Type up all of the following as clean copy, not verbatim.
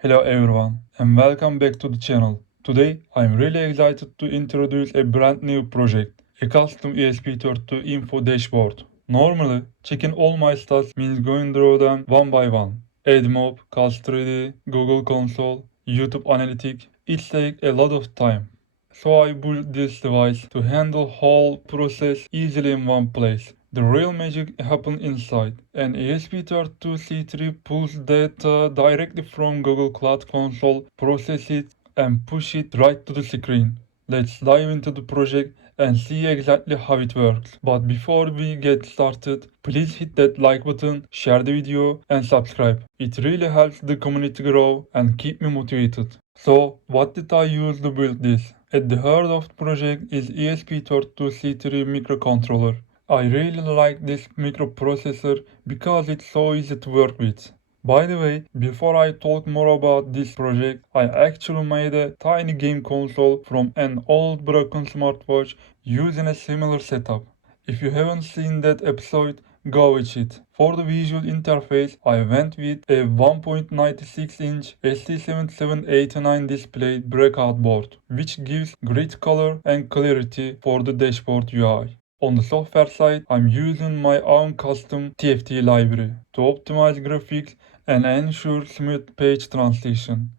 Hello everyone and welcome back to the channel. Today I'm really excited to introduce a brand new project, a custom ESP32 Info Dashboard. Normally, checking all my stats means going through them one by one. AdMob, Cast3D, Google Console, YouTube Analytics, it takes a lot of time. So I built this device to handle whole process easily in one place. The real magic happens inside. An ESP32C3 pulls data directly from Google Cloud Console, process it, and push it right to the screen. Let's dive into the project and see exactly how it works. But before we get started, please hit that like button, share the video, and subscribe. It really helps the community grow and keep me motivated. So, what did I use to build this? At the heart of the project is ESP32C3 microcontroller. I really like this microprocessor because it's so easy to work with. By the way, before I talk more about this project, I actually made a tiny game console from an old broken smartwatch using a similar setup. If you haven't seen that episode, go watch it. For the visual interface, I went with a 1.96-inch ST7789 display breakout board, which gives great color and clarity for the dashboard UI. On the software side, I'm using my own custom TFT library to optimize graphics and ensure smooth page translation.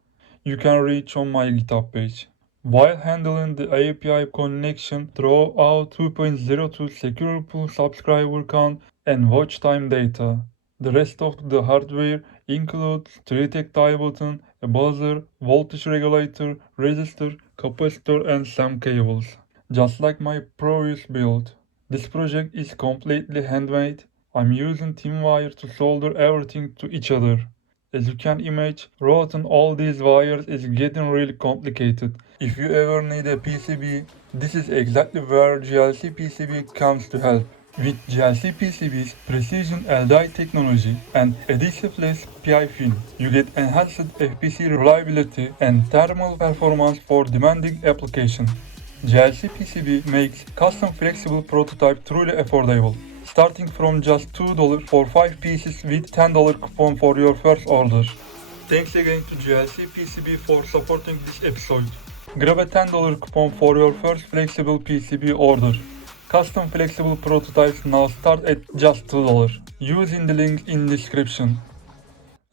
You can reach on my GitHub page. While handling the API connection throughout 2.02 secure pool subscriber count and watch time data. The rest of the hardware includes 3 tactile buttons, a buzzer, voltage regulator, resistor, capacitor, and some cables. Just like my previous build. This project is completely handmade. I'm using thin wire to solder everything to each other. As you can imagine, routing all these wires is getting really complicated. If you ever need a PCB, this is exactly where JLCPCB comes to help. With JLCPCB's precision LDI technology and adhesiveless PI film, you get enhanced FPC reliability and thermal performance for demanding applications. JLCPCB makes custom flexible prototype truly affordable, starting from just $2 for 5 pieces with $10 coupon for your first order. Thanks again to JLCPCB for supporting this episode. Grab a $10 coupon for your first flexible PCB order. Custom flexible prototypes now start at just $2. Using the link in description.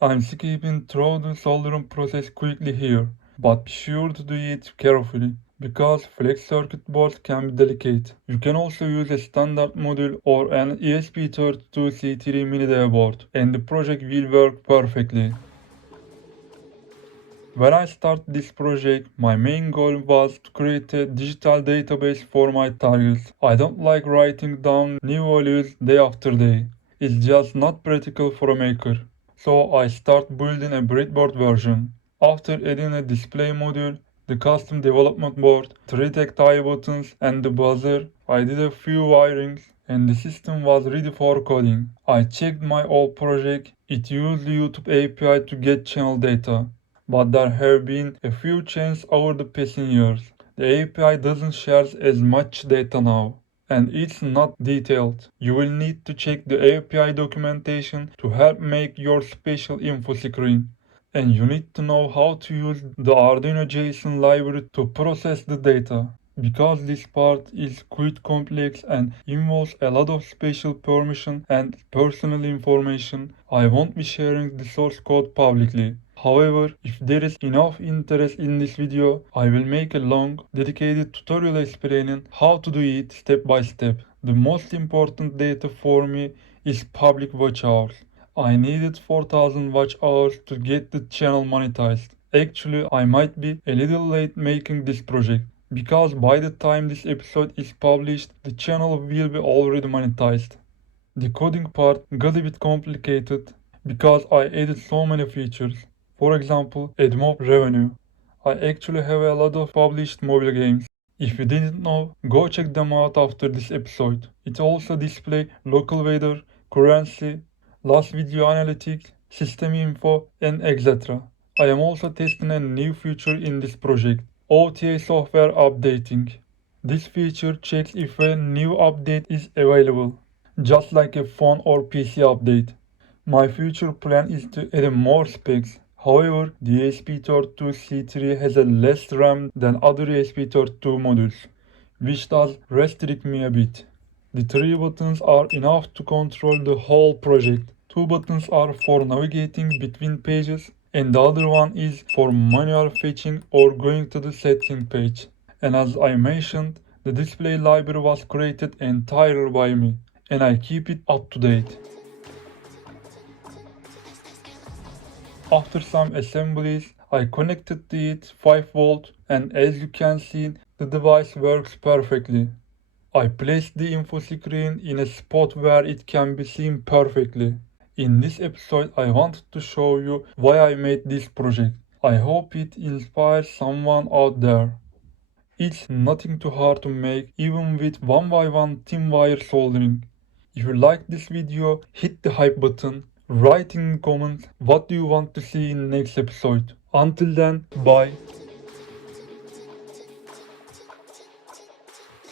I'm skipping through the soldering process quickly here, but be sure to do it carefully, because flex circuit boards can be delicate. You can also use a standard module or an ESP32C3 mini dev board, and the project will work perfectly. When I started this project, my main goal was to create a digital database for my targets. I don't like writing down new values day after day. It's just not practical for a maker. So I started building a breadboard version. After adding a display module, the custom development board, 3 tactile buttons, and the buzzer, I did a few wirings and the system was ready for coding. I checked my old project. It used the YouTube API to get channel data. But there have been a few changes over the passing years. The API doesn't share as much data now, and it's not detailed. You will need to check the API documentation to help make your special info screen. And you need to know how to use the Arduino JSON library to process the data. Because this part is quite complex and involves a lot of special permission and personal information, I won't be sharing the source code publicly. However, if there is enough interest in this video, I will make a long, dedicated tutorial explaining how to do it step by step. The most important data for me is public watch hours. I needed 4000 watch hours to get the channel monetized. Actually, I might be a little late making this project, because by the time this episode is published, the channel will be already monetized. The coding part got a bit complicated because I added so many features. For example, AdMob revenue. I actually have a lot of published mobile games. If you didn't know, go check them out after this episode. It also displays local weather, currency, last video analytics, system info, and etc. I am also testing a new feature in this project, OTA software updating. This feature checks if a new update is available, just like a phone or PC update. My future plan is to add more specs. However, the ESP32C3 has a less RAM than other ESP32 modules, which does restrict me a bit. The 3 buttons are enough to control the whole project. 2 buttons are for navigating between pages, and the other one is for manual fetching or going to the setting page. And as I mentioned, the display library was created entirely by me, and I keep it up to date. After some assemblies, I connected it 5V, and as you can see, the device works perfectly. I placed the info screen in a spot where it can be seen perfectly. In this episode, I wanted to show you why I made this project. I hope it inspires someone out there. It's nothing too hard to make, even with 1x1 thin wire soldering. If you like this video, hit the hype button, write in the comments what do you want to see in the next episode. Until then, bye.